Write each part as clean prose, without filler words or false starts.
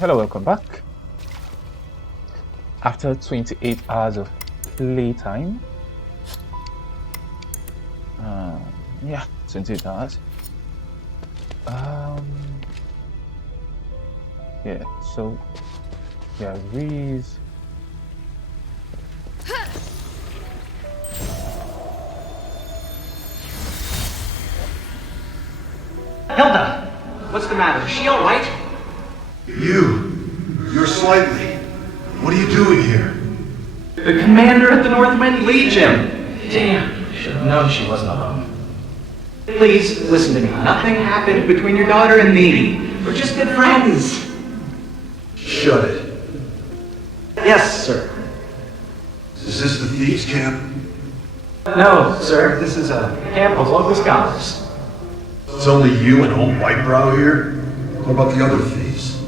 Hello, welcome back. After 28 hours of playtime, yeah, 28 hours. Yeah, so there is. Hilda, what's the matter? Is she all right? You're slightly. What are you doing here? The commander at the Northwind Legion. Damn, should have known she wasn't alone. Please, listen to me. Nothing happened between your daughter and me. We're just good friends. Shut it. Yes, sir. Is this the thieves' camp? No, sir. This is a camp of local scholars. It's only you and old Whitebrow here? What about the other thieves?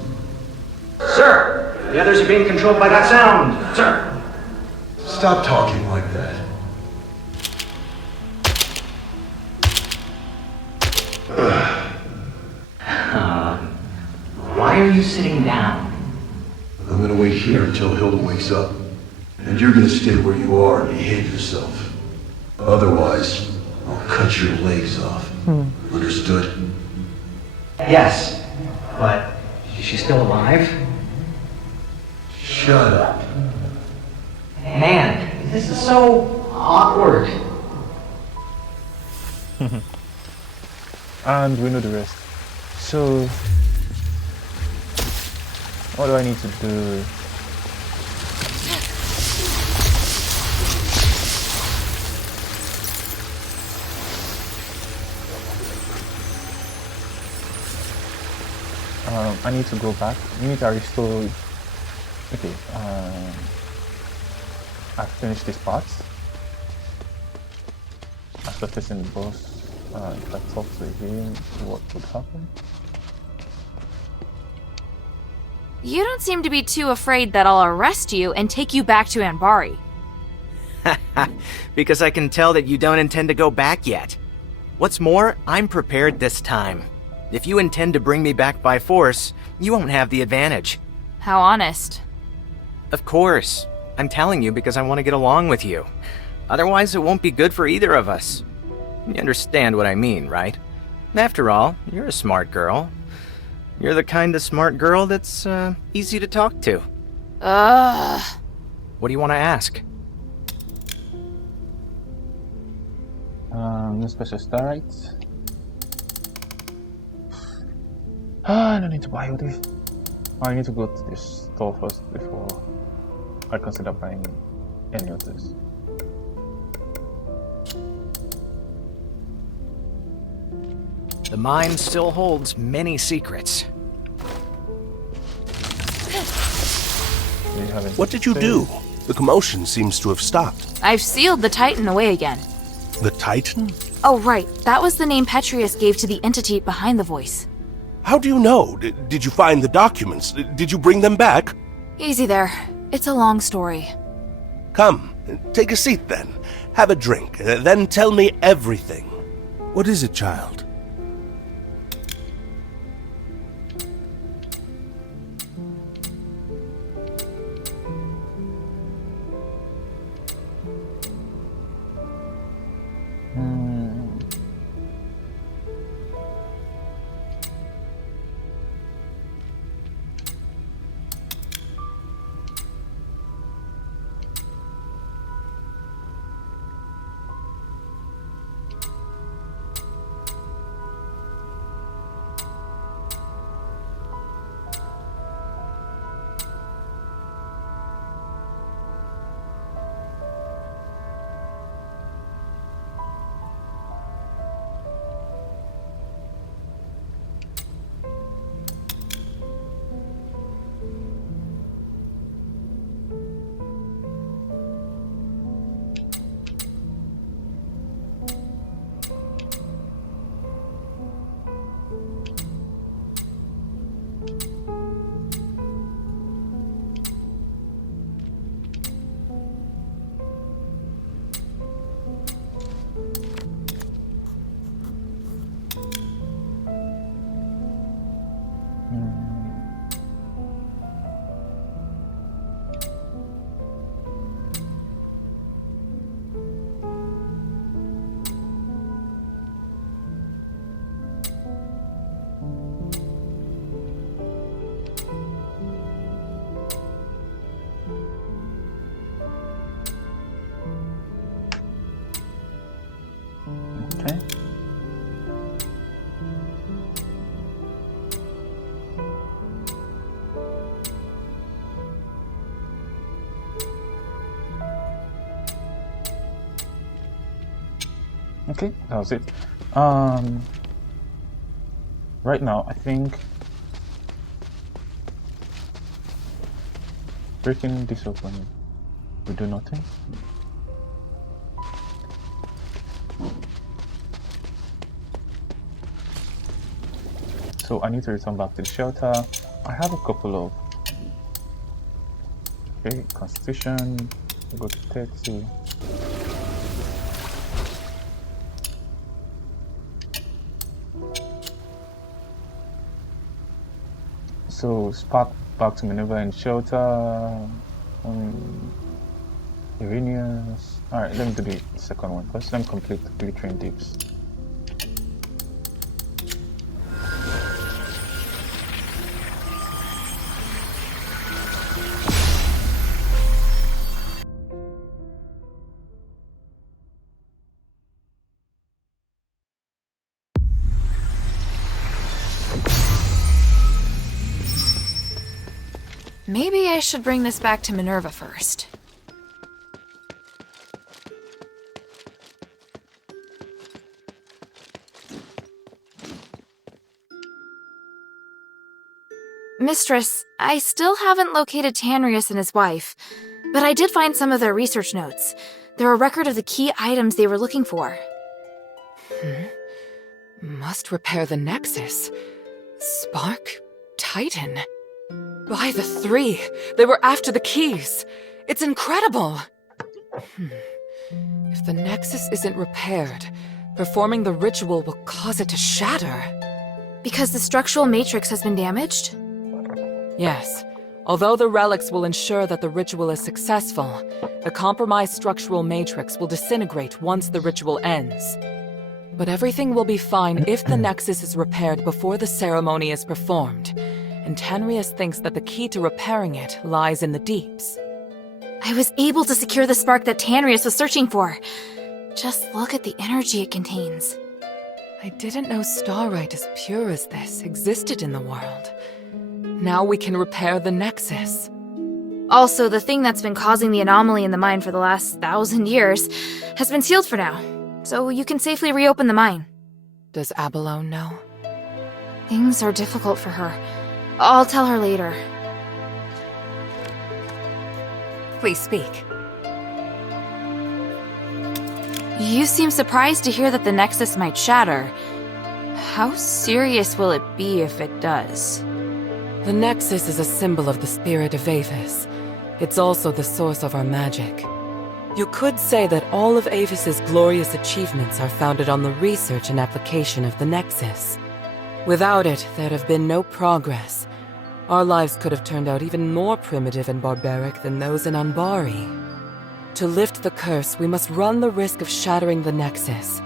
Sir, the others are being controlled by that sound. Sir. Stop talking like that. Why are you sitting down? I'm gonna wait here until Hilda wakes up. And you're gonna stay where you are and behave yourself. Otherwise, I'll cut your legs off. Understood? Yes, but is she still alive? Shut up. Man, this is so awkward. And we know the rest. So, what do I need to do? I need to go back. You need to restore. Okay. I've finished this part. After facing the boss, if I talk to him, what would happen? You don't seem to be too afraid that I'll arrest you and take you back to Anbari. Because I can tell that you don't intend to go back yet. What's more, I'm prepared this time. If you intend to bring me back by force, you won't have the advantage. How honest. Of course. I'm telling you because I want to get along with you. Otherwise, it won't be good for either of us. You understand what I mean, right? After all, you're a smart girl. You're the kind of smart girl that's easy to talk to. Ugh. What do you want to ask? No special starlights. I don't need to buy all this. I need to go to this store first before I consider buying any of this. The mine still holds many secrets. What did you do? The commotion seems to have stopped. I've sealed the Titan away again. The Titan? Oh, right. That was the name Petrius gave to the entity behind the voice. How do you know? Did you find the documents? Did you bring them back? Easy there. It's a long story. Come, take a seat then. Have a drink, then tell me everything. What is it, child? Okay, that was it. Right now, I think breaking this open will do nothing. So I need to return back to the shelter. I have a couple of constitution. Go to 30. So spark back to maneuver in shelter. Irenius. Alright, let me do the second one first. Let me complete the glittering dips. Maybe I should bring this back to Minerva first. Mistress, I still haven't located Tanrius and his wife, but I did find some of their research notes. They're a record of the key items they were looking for. Must repair the Nexus. Spark? Titan? By the three! They were after the keys! It's incredible! If the Nexus isn't repaired, performing the ritual will cause it to shatter. Because the structural matrix has been damaged? Yes. Although the relics will ensure that the ritual is successful, the compromised structural matrix will disintegrate once the ritual ends. But everything will be fine if the Nexus is repaired before the ceremony is performed, and Tanrius thinks that the key to repairing it lies in the deeps. I was able to secure the spark that Tanrius was searching for. Just look at the energy it contains. I didn't know starlight as pure as this existed in the world. Now we can repair the Nexus. Also, the thing that's been causing the anomaly in the mine for the last 1,000 years has been sealed for now, so you can safely reopen the mine. Does Abalone know? Things are difficult for her. I'll tell her later. Please speak. You seem surprised to hear that the Nexus might shatter. How serious will it be if it does? The Nexus is a symbol of the spirit of Aphes. It's also the source of our magic. You could say that all of Aphes' glorious achievements are founded on the research and application of the Nexus. Without it, there'd have been no progress. Our lives could have turned out even more primitive and barbaric than those in Anbari. To lift the curse, we must run the risk of shattering the Nexus.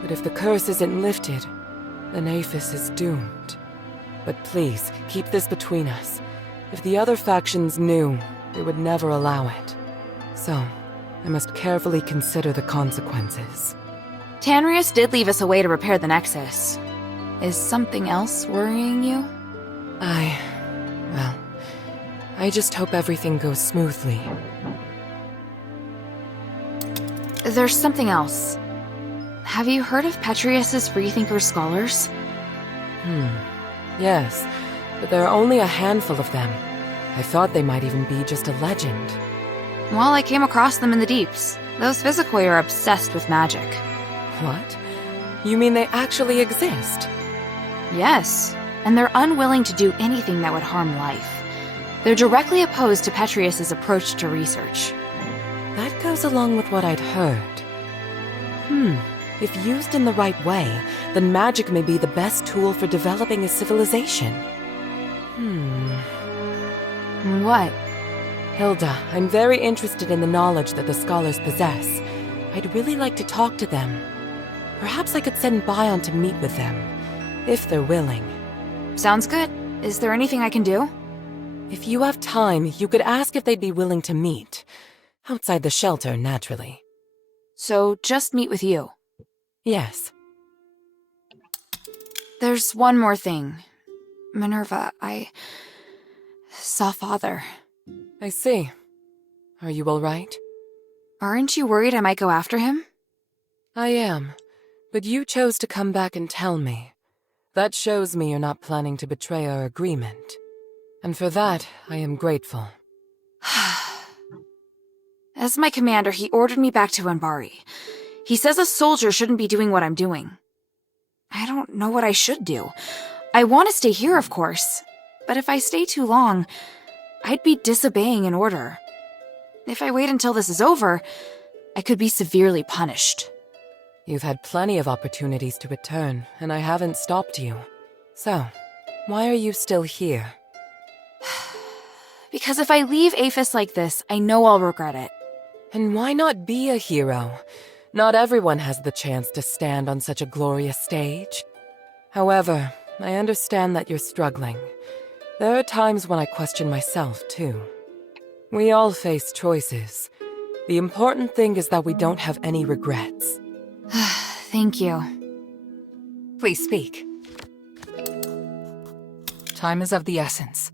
But if the curse isn't lifted, then Aphes is doomed. But please, keep this between us. If the other factions knew, they would never allow it. So, I must carefully consider the consequences. Tanrius did leave us a way to repair the Nexus. Is something else worrying you? I just hope everything goes smoothly. There's something else. Have you heard of Petrius's Freethinker scholars? Yes, but there are only a handful of them. I thought they might even be just a legend. Well, I came across them in the deeps. Those Physicoi are obsessed with magic. What? You mean they actually exist? Yes, and they're unwilling to do anything that would harm life. They're directly opposed to Petrius's approach to research. That goes along with what I'd heard. If used in the right way, then magic may be the best tool for developing a civilization. What? Hilda, I'm very interested in the knowledge that the scholars possess. I'd really like to talk to them. Perhaps I could send Bion to meet with them, if they're willing. Sounds good. Is there anything I can do? If you have time, you could ask if they'd be willing to meet. Outside the shelter, naturally. So, just meet with you? Yes. There's one more thing. Minerva, I saw Father. I see. Are you all right? Aren't you worried I might go after him? I am. But you chose to come back and tell me. That shows me you're not planning to betray our agreement. And for that, I am grateful. As my commander, he ordered me back to Anbari. He says a soldier shouldn't be doing what I'm doing. I don't know what I should do. I want to stay here, of course. But if I stay too long, I'd be disobeying an order. If I wait until this is over, I could be severely punished. You've had plenty of opportunities to return, and I haven't stopped you. So, why are you still here? Because if I leave Aphes like this, I know I'll regret it. And why not be a hero? Not everyone has the chance to stand on such a glorious stage. However, I understand that you're struggling. There are times when I question myself, too. We all face choices. The important thing is that we don't have any regrets. Thank you. Please speak. Time is of the essence.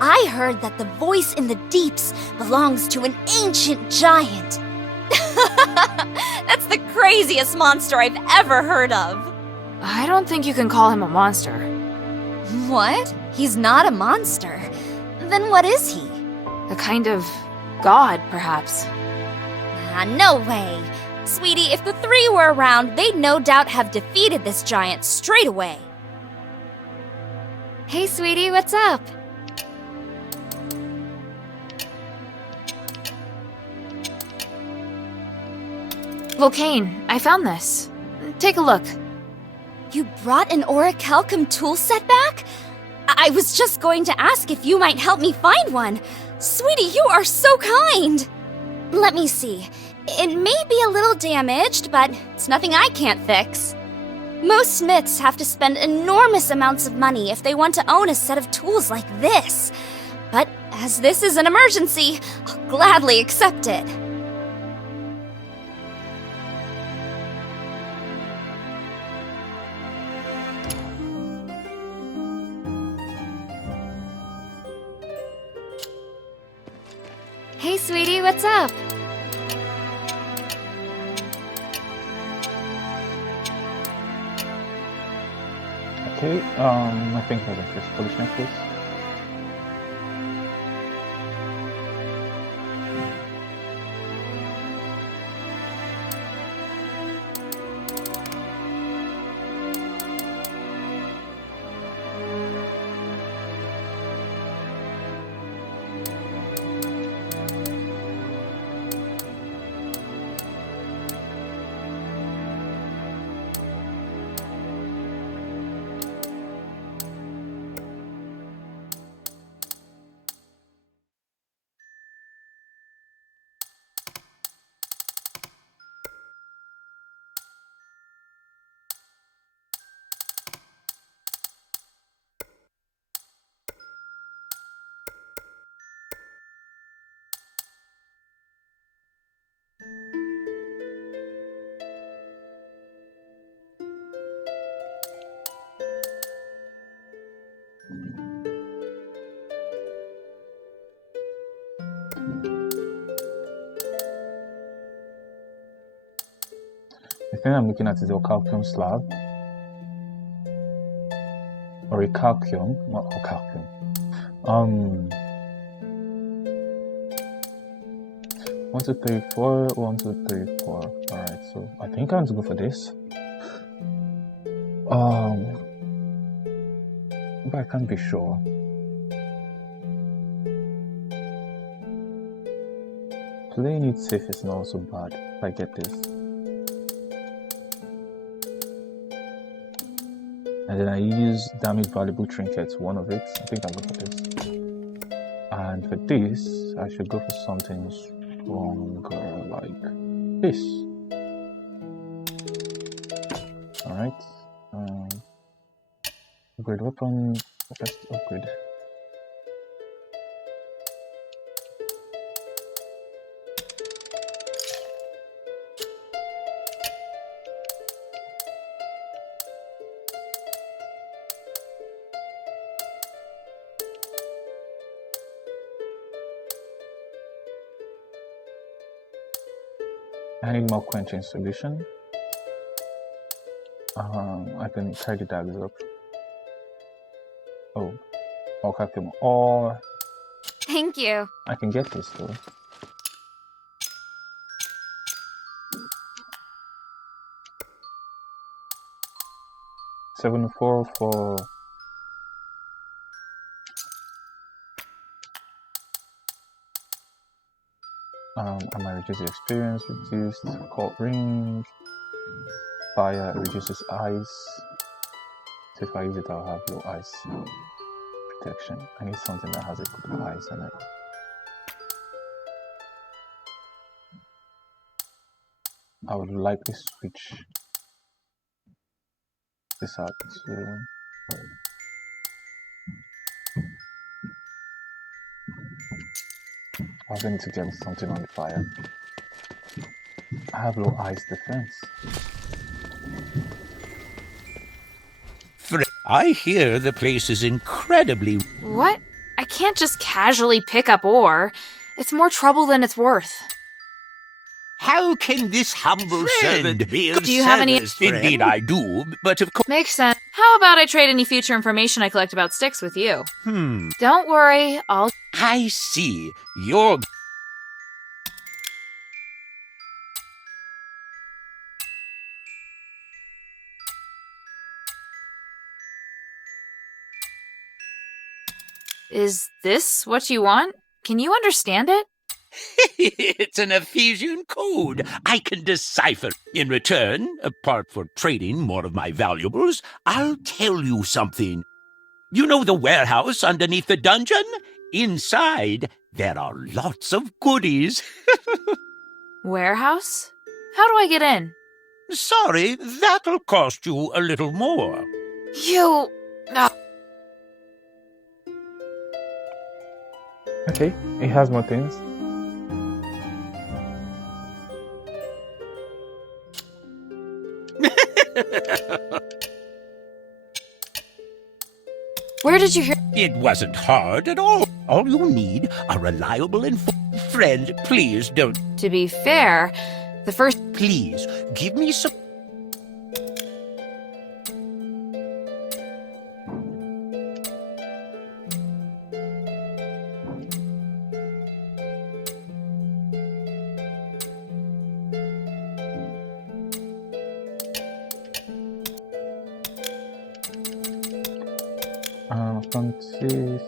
I heard that the voice in the deeps belongs to an ancient giant. That's the craziest monster I've ever heard of. I don't think you can call him a monster. What? He's not a monster. Then what is he? A kind of god, perhaps. No way. Sweetie, if the three were around, they'd no doubt have defeated this giant straight away. Hey, sweetie, what's up? Volcane, I found this. Take a look. You brought an orichalcum tool set back? I was just going to ask if you might help me find one. Sweetie, you are so kind. Let me see. It may be a little damaged, but it's nothing I can't fix. Most smiths have to spend enormous amounts of money if they want to own a set of tools like this. But as this is an emergency, I'll gladly accept it. Hey, sweetie, what's up? Okay, I think there's a first Polish necklace. The thing I'm looking at is a calcium slab. Or a calcium, not a calcium. 1, 2, 3, 4, 1, 2, 3, 4. Alright, so I think I'm going to go for this. But I can't be sure. Playing it safe is not so bad if I get this. And then I use damage valuable trinkets, one of it. I think I'll go for this. And for this, I should go for something stronger like this. Alright. Upgrade weapon. Best upgrade. I need more quenching solution. I can carry the daggers up. Oh, okay, or Thank you. I can get this though. $7.4 for I might reduce the experience, reduced cold range, fire reduces ice. So if I use it, I'll have low ice protection. I need something that has a good ice on it. I would likely switch this out to I was going to get something on the fire. I have low ice defense. I hear the place is incredibly... What? I can't just casually pick up ore. It's more trouble than it's worth. How can this humble servant be of Do you have any- service, Indeed I do, but of course... Makes sense. How about I trade any future information I collect about sticks with you? Don't worry, I'll... I see. You're... Is this what you want? Can you understand it? It's an Ephesian code. I can decipher. In return, apart for trading more of my valuables, I'll tell you something. You know the warehouse underneath the dungeon? Inside, there are lots of goodies. Warehouse? How do I get in? Sorry, that'll cost you a little more. You... Okay, it has more things. Where did you hear... It wasn't hard at all. All you need, a reliable and friend. Please don't... To be fair, the first... Please, give me some... Francis.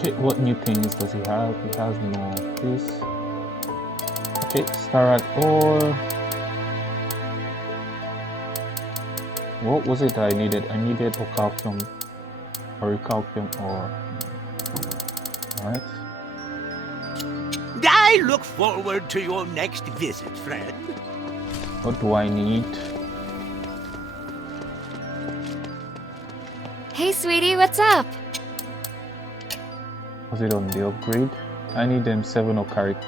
Okay, what new things does he have? He has more of this. Okay, Starrat ore. What was it that I needed? I needed Ocalcium or Recalcium ore. Alright. I look forward to your next visit, friend. What do I need? Hey, sweetie, what's up? Was it on the upgrade? I need them 7 Orichalcum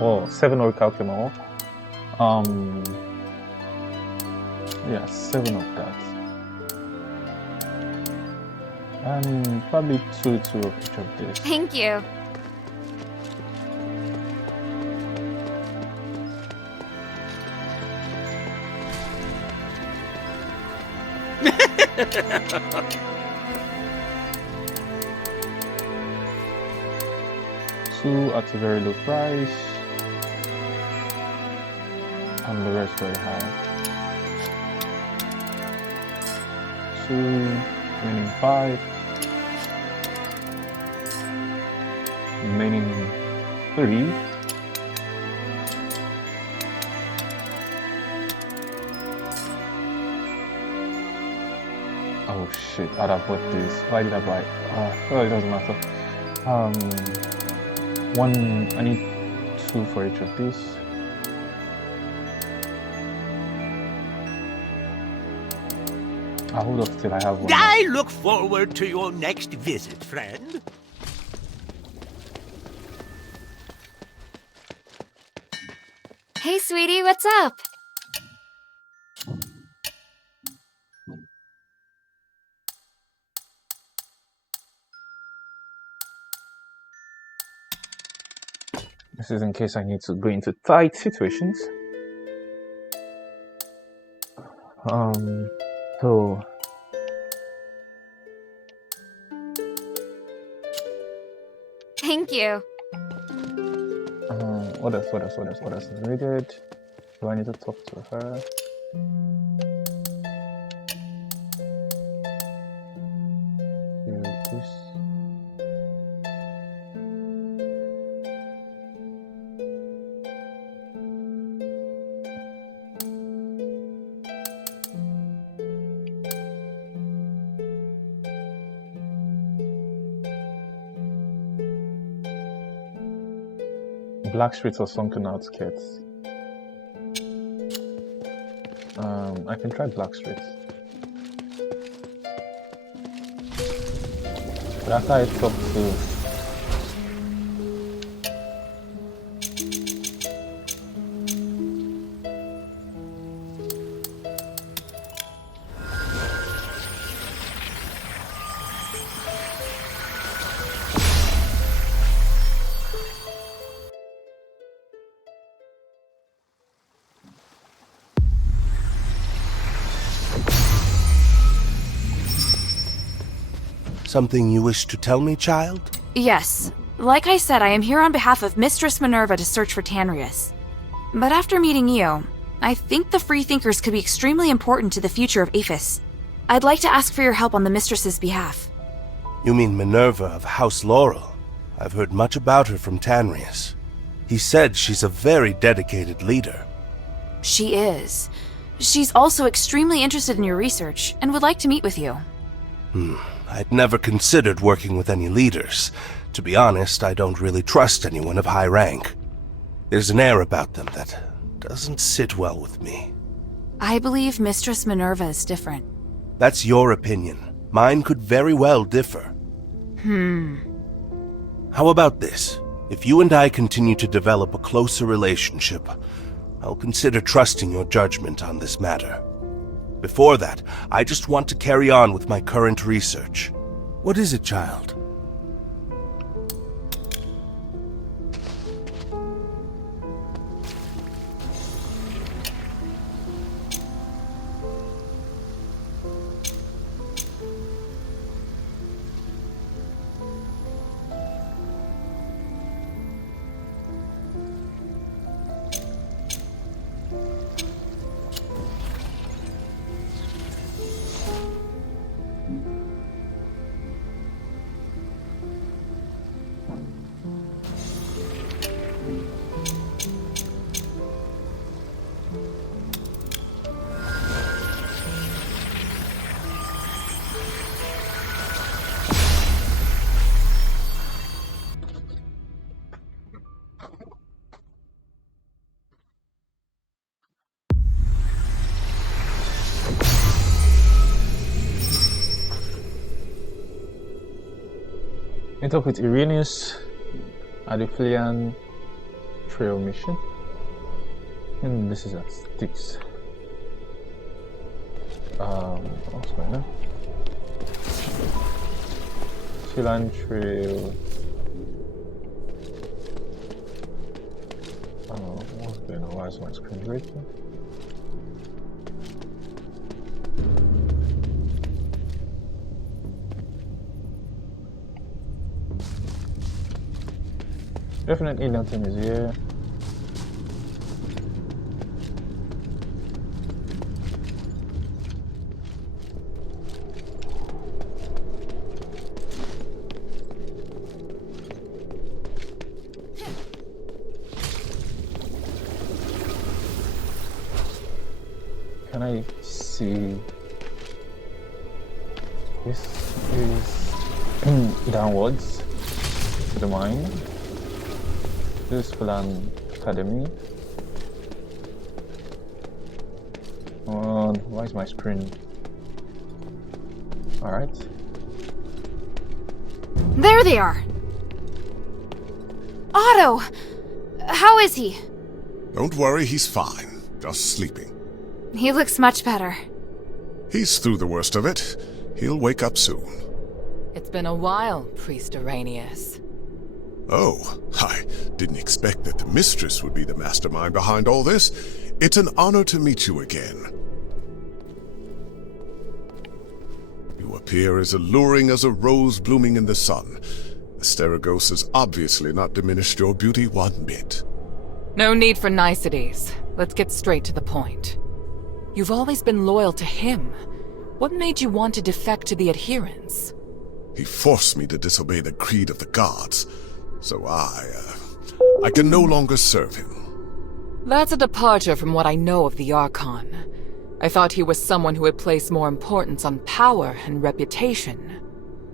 ore. 7 Orichalcum ore. Yeah, 7 of that. And probably 2 of each of this. Thank you. Two at a very low price, and the rest very high. 2, remaining 5, remaining 3. shit, I'd have bought this. Why did I buy it? Well, it doesn't matter. I need 2 for each of these. I'll hold off till I have one. I look forward to your next visit, friend. Hey, sweetie, what's up? This is in case I need to go into tight situations. So Thank you. what else is needed? Do I need to talk to her? This. Black streets or sunken outskirts. I can try black streets. But after I talk to Something you wish to tell me, child? Yes. Like I said, I am here on behalf of Mistress Minerva to search for Tanrius. But after meeting you, I think the Freethinkers could be extremely important to the future of Aphes. I'd like to ask for your help on the Mistress's behalf. You mean Minerva of House Laurel? I've heard much about her from Tanrius. He said she's a very dedicated leader. She is. She's also extremely interested in your research and would like to meet with you. I'd never considered working with any leaders. To be honest, I don't really trust anyone of high rank. There's an air about them that doesn't sit well with me. I believe Mistress Minerva is different. That's your opinion. Mine could very well differ. How about this? If you and I continue to develop a closer relationship, I'll consider trusting your judgment on this matter. Before that, I just want to carry on with my current research. What is it, child? Meet up with Irenaeus at the Flean Trail mission. And this is at Styx. What's going on? Flean Trail. What's going on? Why is my screen breaking? Definitely nothing is here. Can I see this is downwards to the mine. Useful and academy. Why is my screen? Alright. There they are! Otto! How is he? Don't worry, he's fine. Just sleeping. He looks much better. He's through the worst of it. He'll wake up soon. It's been a while, Priest Arrhenius. Oh, I didn't expect that the mistress would be the mastermind behind all this. It's an honor to meet you again. You appear as alluring as a rose blooming in the sun. Asterigos has obviously not diminished your beauty one bit. No need for niceties. Let's get straight to the point. You've always been loyal to him. What made you want to defect to the adherents? He forced me to disobey the creed of the gods, so I can no longer serve him. That's a departure from what I know of the Archon. I thought he was someone who would place more importance on power and reputation.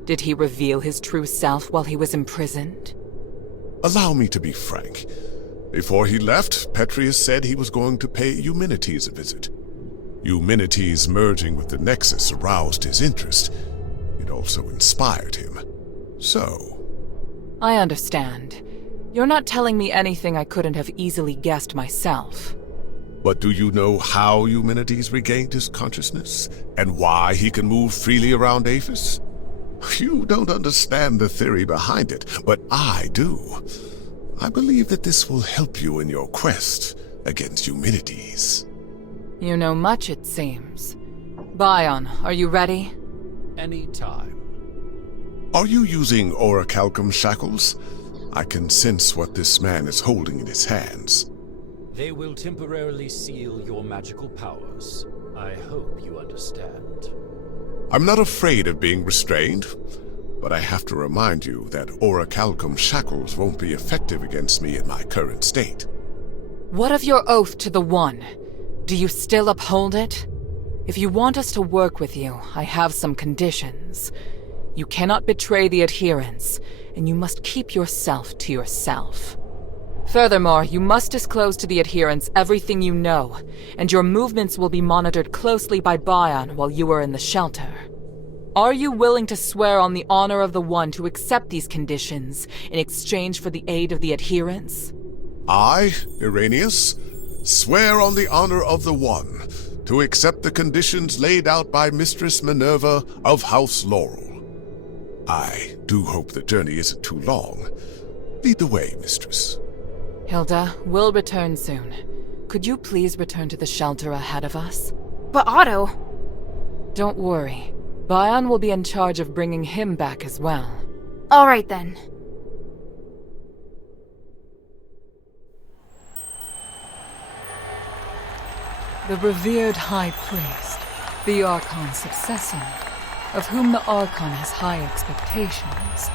Did he reveal his true self while he was imprisoned? Allow me to be frank. Before he left, Petrius said he was going to pay Eumenides a visit. Eumenides merging with the Nexus aroused his interest. It also inspired him. So... I understand. You're not telling me anything I couldn't have easily guessed myself. But do you know how Eumenides regained his consciousness? And why he can move freely around Aphes? You don't understand the theory behind it, but I do. I believe that this will help you in your quest against Eumenides. You know much, it seems. Bion, are you ready? Any time. Are you using orichalcum shackles? I can sense what this man is holding in his hands. They will temporarily seal your magical powers. I hope you understand. I'm not afraid of being restrained, but I have to remind you that orichalcum shackles won't be effective against me in my current state. What of your oath to the One? Do you still uphold it? If you want us to work with you, I have some conditions. You cannot betray the adherents, and you must keep yourself to yourself. Furthermore, you must disclose to the adherents everything you know, and your movements will be monitored closely by Bion while you are in the shelter. Are you willing to swear on the honor of the One to accept these conditions in exchange for the aid of the adherents? I, Irenaeus, swear on the honor of the One to accept the conditions laid out by Mistress Minerva of House Laurel. I do hope the journey isn't too long. Lead the way, Mistress. Hilda, we'll return soon. Could you please return to the shelter ahead of us? But Otto... Don't worry. Bion will be in charge of bringing him back as well. All right then. The revered High Priest, the Archon's successor, of whom the Archon has high expectations,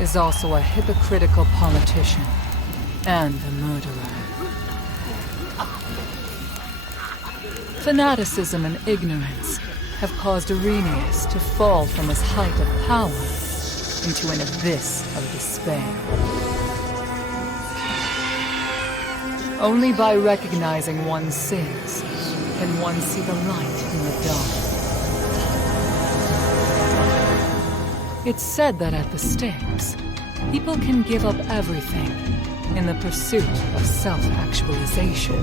is also a hypocritical politician and a murderer. Fanaticism and ignorance have caused Arrhenius to fall from his height of power into an abyss of despair. Only by recognizing one's sins can one see the light in the dark. It's said that at the stakes, people can give up everything in the pursuit of self-actualization.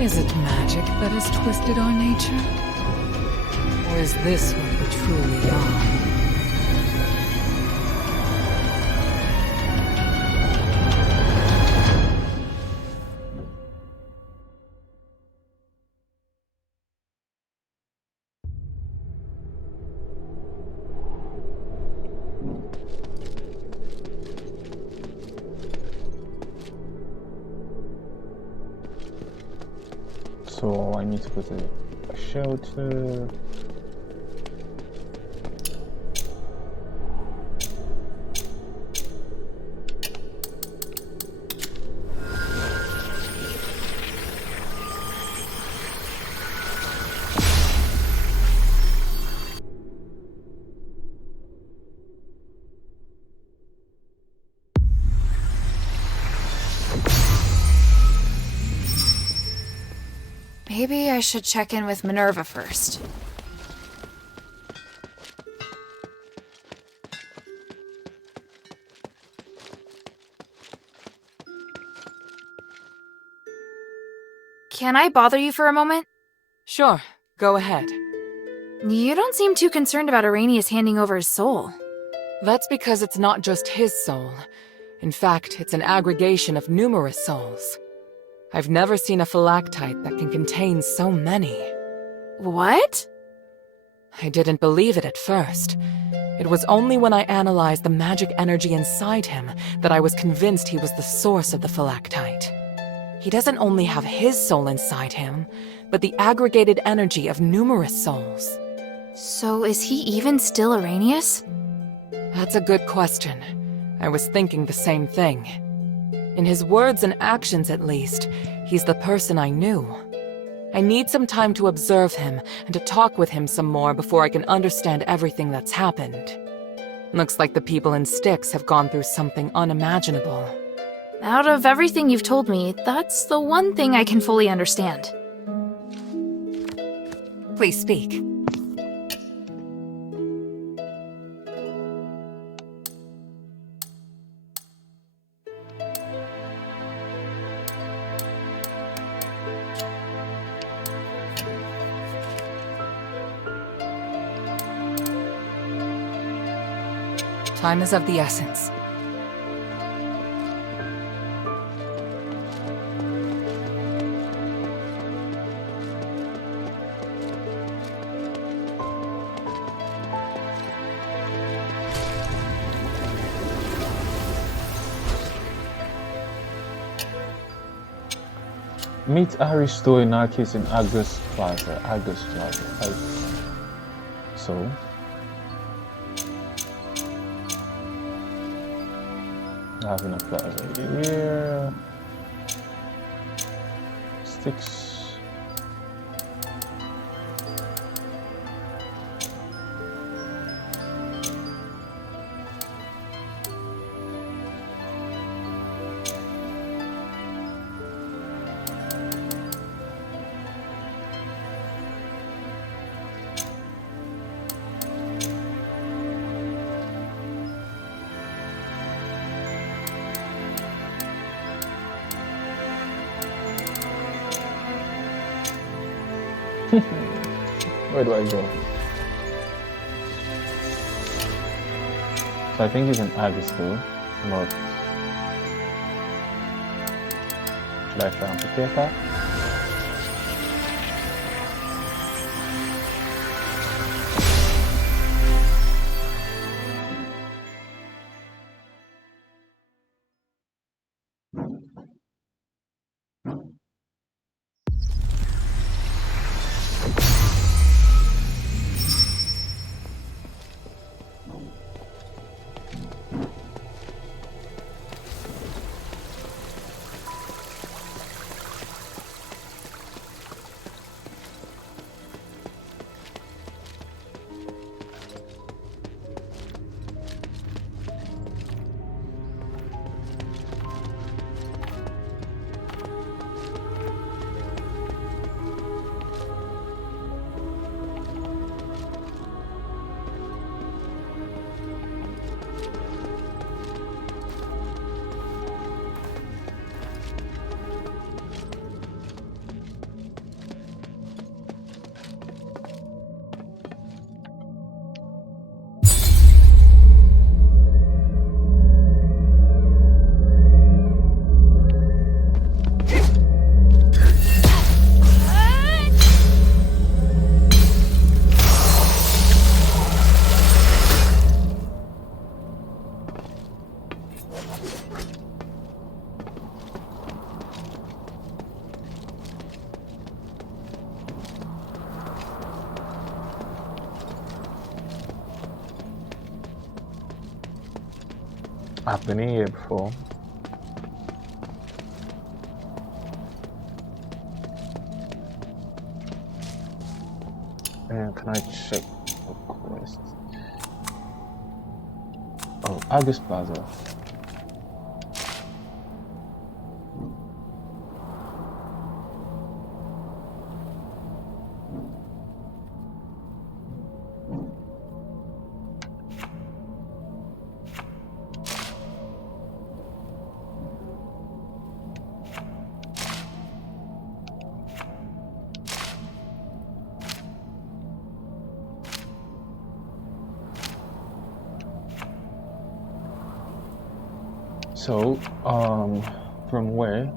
Is it magic that has twisted our nature? Or is this what we truly are? So I need to go to a shelter. Maybe I should check in with Minerva first. Can I bother you for a moment? Sure, go ahead. You don't seem too concerned about Arrhenius handing over his soul. That's because it's not just his soul. In fact, it's an aggregation of numerous souls. I've never seen a phylactite that can contain so many. What? I didn't believe it at first. It was only when I analyzed the magic energy inside him that I was convinced he was the source of the phylactite. He doesn't only have his soul inside him, but the aggregated energy of numerous souls. So is he even still Arrhenius? That's a good question. I was thinking the same thing. In his words and actions, at least, he's the person I knew. I need some time to observe him and to talk with him some more before I can understand everything that's happened. Looks like the people in Styx have gone through something unimaginable. Out of everything you've told me, that's the one thing I can fully understand. Please speak. Time is of the essence. Meet Aristoinakis in Agus Plaza. Right. So, having a plaza here. Sticks. Where do I go? So I think it's an Agisco, not. Should I try and prepare that? I've been here before. And can I check the quest? Oh, Agus Plaza. So, from where?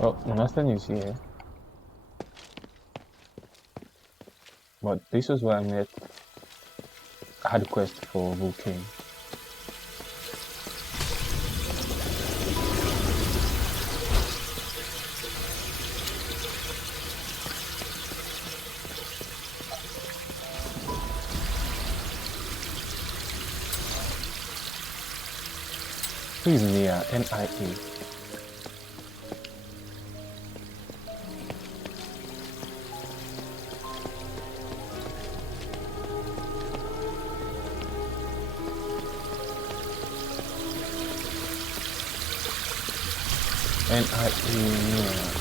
Well, nothing is here. But this is where I met. I had a quest for Vulcan. Who is Nia? N-I-A. N-I-A, Nia.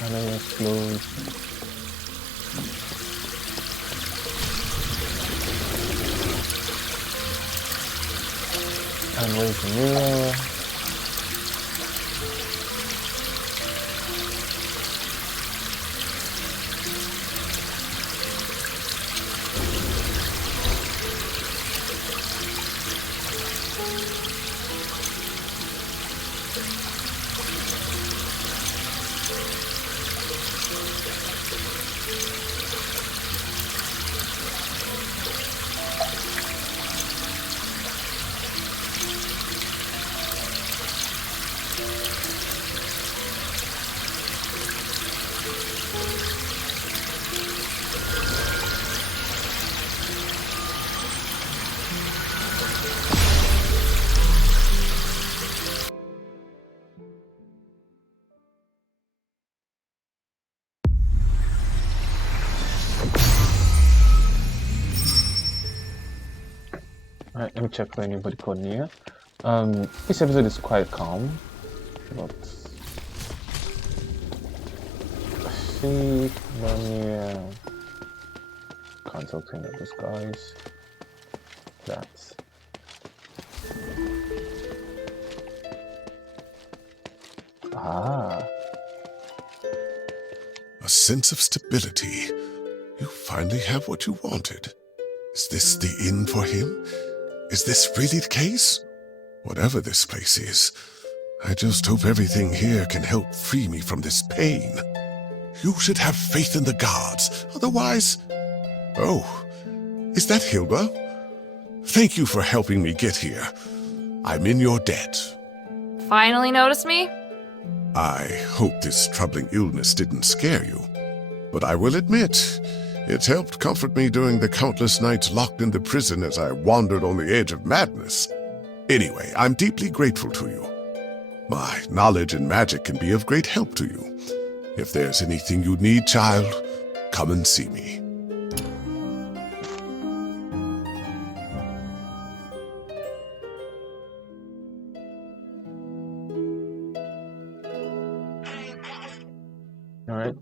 And then it's closed. And where's the mirror? Alright, let me check for anybody called Nia. This episode is quite calm, but see, Nia can't talk to any of those guys. That's A sense of stability. You finally have what you wanted. Is this the inn for him? Is this really the case? Whatever this place is, I just hope everything here can help free me from this pain. You should have faith in the gods, otherwise... Oh, is that Hilda? Thank you for helping me get here. I'm in your debt. Finally noticed me? I hope this troubling illness didn't scare you. But I will admit, it helped comfort me during the countless nights locked in the prison as I wandered on the edge of madness. Anyway, I'm deeply grateful to you. My knowledge in magic can be of great help to you. If there's anything you need, child, come and see me. alright.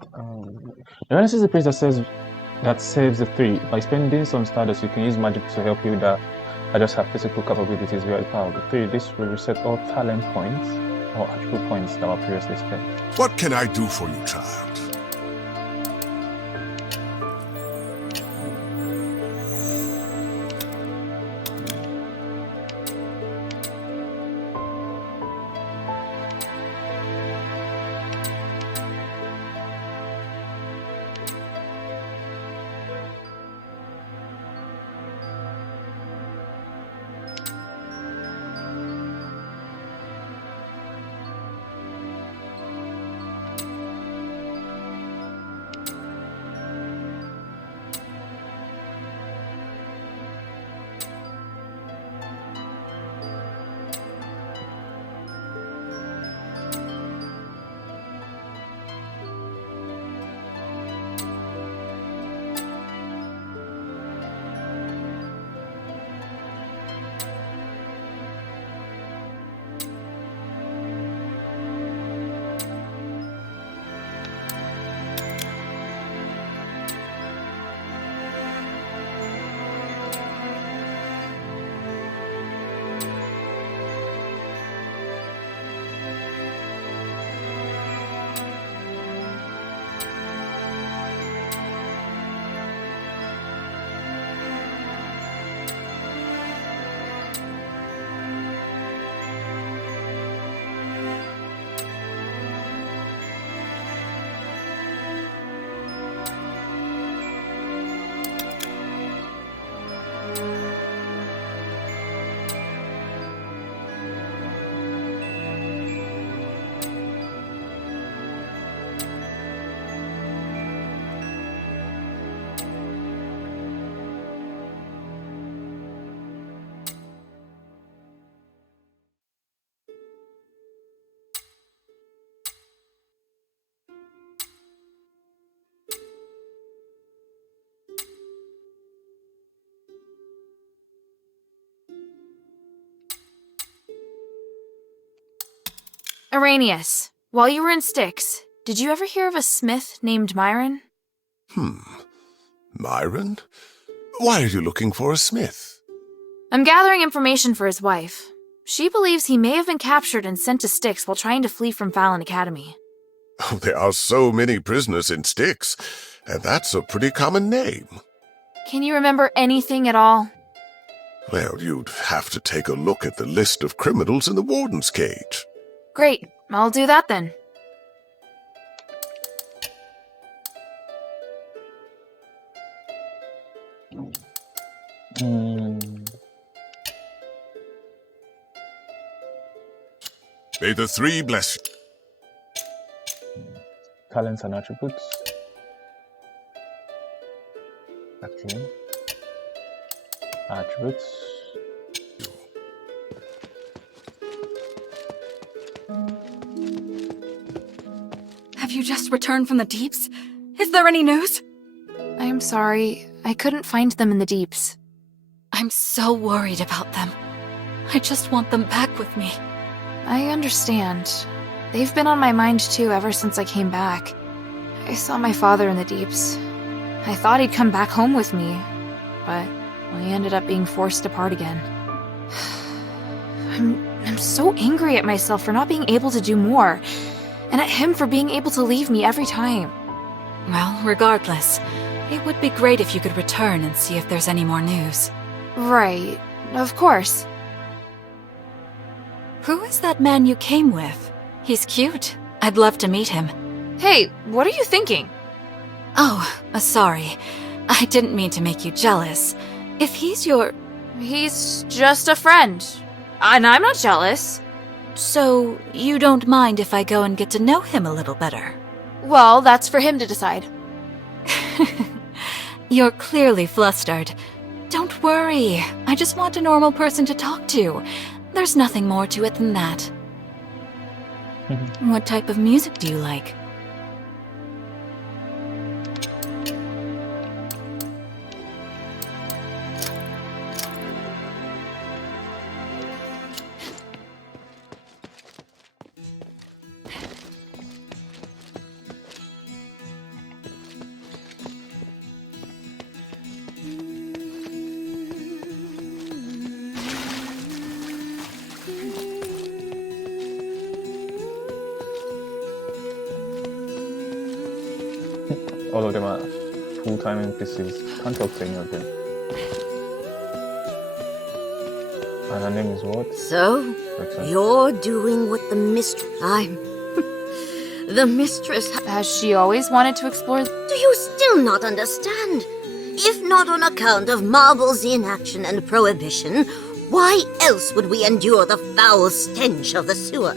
This is the priest that saves the 3. By spending some stardust, you can use magic to help you that I just have physical capabilities via the power of the 3. This will reset all talent points or attribute points that were previously spent. What can I do for you, child? Arrhenius, while you were in Styx, did you ever hear of a smith named Myron? Myron? Why are you looking for a smith? I'm gathering information for his wife. She believes he may have been captured and sent to Styx while trying to flee from Fallon Academy. Oh, there are so many prisoners in Styx, and that's a pretty common name. Can you remember anything at all? Well, you'd have to take a look at the list of criminals in the warden's cage. Great, I'll do that then. May the three bless you. Talents and attributes. Okay. Attributes. Have you just returned from the deeps? Is there any news? I'm sorry, I couldn't find them in the deeps. I'm so worried about them. I just want them back with me. I understand. They've been on my mind too ever since I came back. I saw my father in the deeps. I thought he'd come back home with me, but we ended up being forced apart again. I'm so angry at myself for not being able to do more, and at him for being able to leave me every time. Well, regardless, it would be great if you could return and see if there's any more news. Right, of course. Who is that man you came with? He's cute. I'd love to meet him. Hey, what are you thinking? Oh, sorry. I didn't mean to make you jealous. If he's your... He's just a friend. And I'm not jealous. So, you don't mind if I go and get to know him a little better? Well, that's for him to decide. You're clearly flustered. Don't worry. I just want a normal person to talk to. There's nothing more to it than that. What type of music do you like? all of them are full-time NPCs. Can't talk to any of them. And her name is what? So, you're doing what the mistress... The mistress... Has she always wanted to explore? Do you still not understand? If not on account of Marble's inaction and prohibition, why else would we endure the foul stench of the sewer?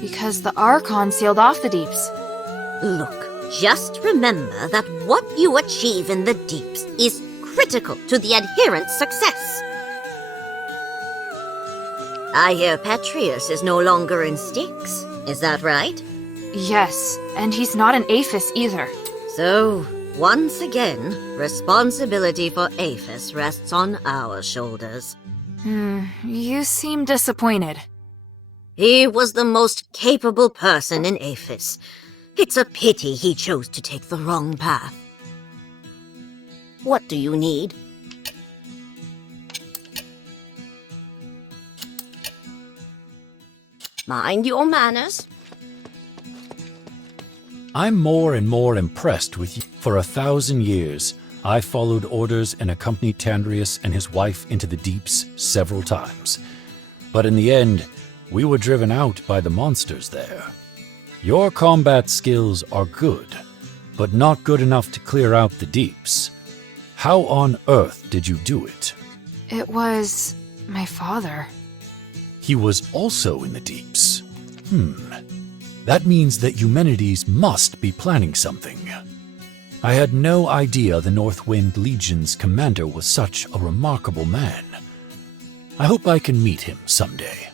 Because the Archon sealed off the deeps. Look, just remember that what you achieve in the deeps is critical to the adherent's success. I hear Petrius is no longer in Styx. Is that right? Yes, and he's not an Aphes either. So, once again, responsibility for Aphes rests on our shoulders. You seem disappointed. He was the most capable person in Aphes. It's a pity he chose to take the wrong path. What do you need? Mind your manners. I'm more and more impressed with you. For 1,000 years, I followed orders and accompanied Tandrius and his wife into the deeps several times. But in the end, we were driven out by the monsters there. Your combat skills are good, but not good enough to clear out the deeps. How on earth did you do it? It was my father. He was also in the deeps. That means that Eumenides must be planning something. I had no idea the Northwind Legion's commander was such a remarkable man. I hope I can meet him someday.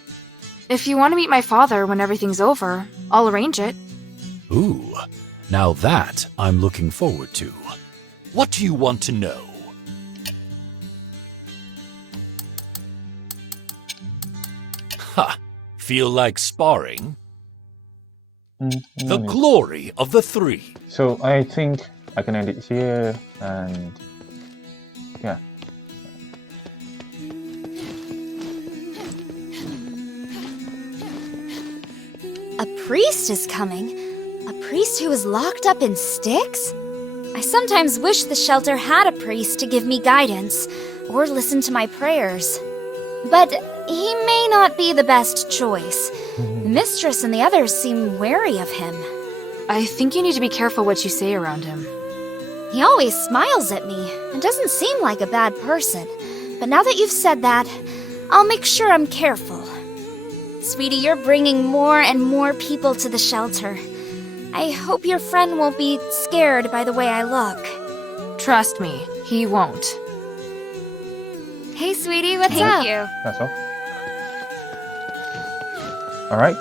If you want to meet my father when everything's over, I'll arrange it. Ooh, now that I'm looking forward to. What do you want to know? Ha! Feel like sparring? The glory of the three. So I think I can end it here, and yeah. A priest is coming? A priest who is locked up in Styx? I sometimes wish the shelter had a priest to give me guidance, or listen to my prayers. But he may not be the best choice. The mistress and the others seem wary of him. I think you need to be careful what you say around him. He always smiles at me and doesn't seem like a bad person. But now that you've said that, I'll make sure I'm careful. Sweetie, you're bringing more and more people to the shelter. I hope your friend won't be scared by the way I look. Trust me, he won't. Hey, sweetie, what's up? Thank you. That's all. Alright.